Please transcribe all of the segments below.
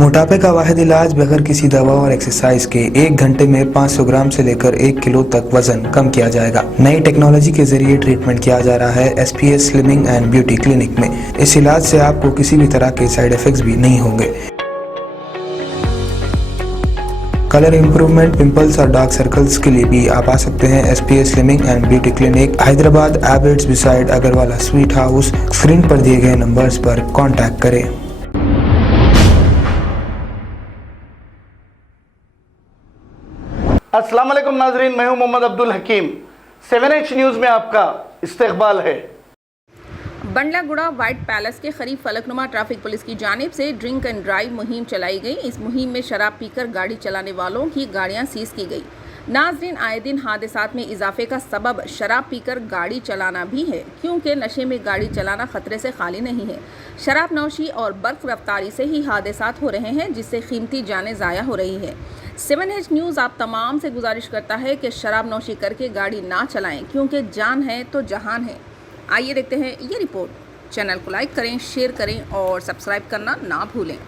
मोटापे का वाहिद इलाज बगैर किसी दवा और एक्सरसाइज के 1 घंटे में 500 ग्राम से लेकर 1 किलो तक वजन कम किया जाएगा। नई टेक्नोलॉजी के जरिए ट्रीटमेंट किया जा रहा है SPS slimming and beauty clinic में। इस इलाज से आपको किसी भी तरह के साइड इफेक्ट्स भी नहीं होंगे। कलर इंप्रूवमेंट, पिंपल्स और डार्क सर्कल्स के लिए भी आप आ सकते हैं SPS slimming and beauty clinic, Hyderabad, Abids beside Agarwala sweet house. Screen पर दिए गए नंबर्स पर कॉन्टैक्ट करें। अस्सलाम वालेकुम नाजरीन, मैं हूं मोहम्मद अब्दुल हकीम। 7H न्यूज़ में आपका इस्तकबाल है। बंडलागुड़ा व्हाइट पैलेस के करीब फलकनुमा ट्रैफिक पुलिस की जानिब से ड्रिंक एंड ड्राइव मुहिम चलाई गई। इस मुहिम में शराब पीकर गाड़ी चलाने वालों की गाड़ियां सीज की गई। नाजरीन, आए दिन हादसात में इजाफे का सबब शराब पीकर गाड़ी चलाना भी है, क्योंकि नशे में गाड़ी चलाना खतरे से खाली नहीं है। शराब नौशी और बर्फ रफ्तारी से ही हादसात हो रहे हैं, जिससे कीमती जानें ज़ाया हो रही है। 7H न्यूज़ आप तमाम से गुजारिश करता है कि शराब नौशी करके गाड़ी ना चलाएं, क्योंकि जान है तो जहान है। आइए देखते हैं ये रिपोर्ट। चैनल को लाइक करें, शेयर करें और सब्सक्राइब करना ना भूलें।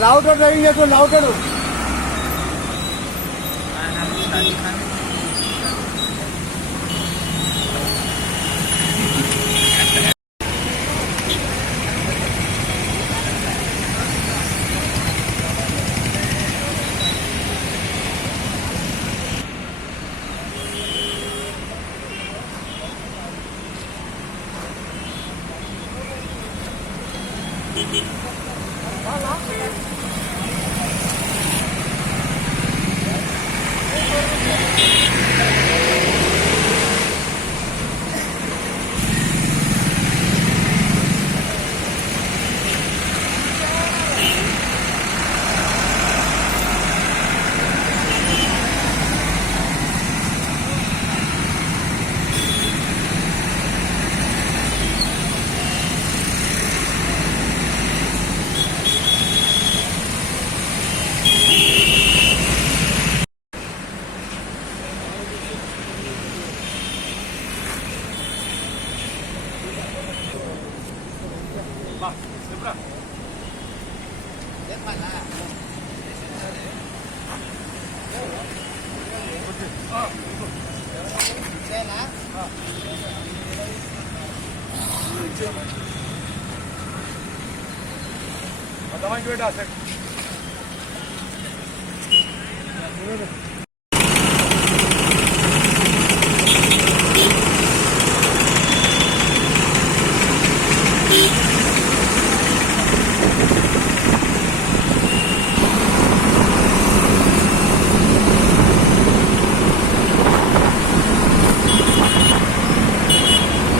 लाउडर रहेंगे तो लाउडर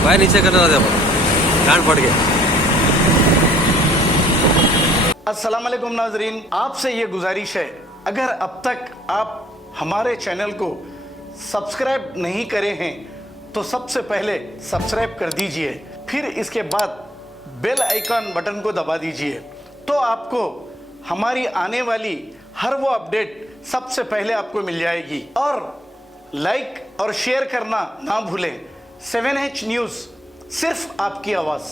भाई नीचे करना देखो कान फट गया। अस्सलाम वालेकुम नाजरीन, आपसे ये गुजारिश है, अगर अब तक आप हमारे चैनल को सब्सक्राइब नहीं करे हैं तो सबसे पहले सब्सक्राइब कर दीजिए, फिर इसके बाद बेल आइकन बटन को दबा दीजिए, तो आपको हमारी आने वाली हर वो अपडेट सबसे पहले आपको मिल जाएगी। और लाइक और शेयर करना ना भूलें। 7H न्यूज़, सिर्फ आपकी आवाज़।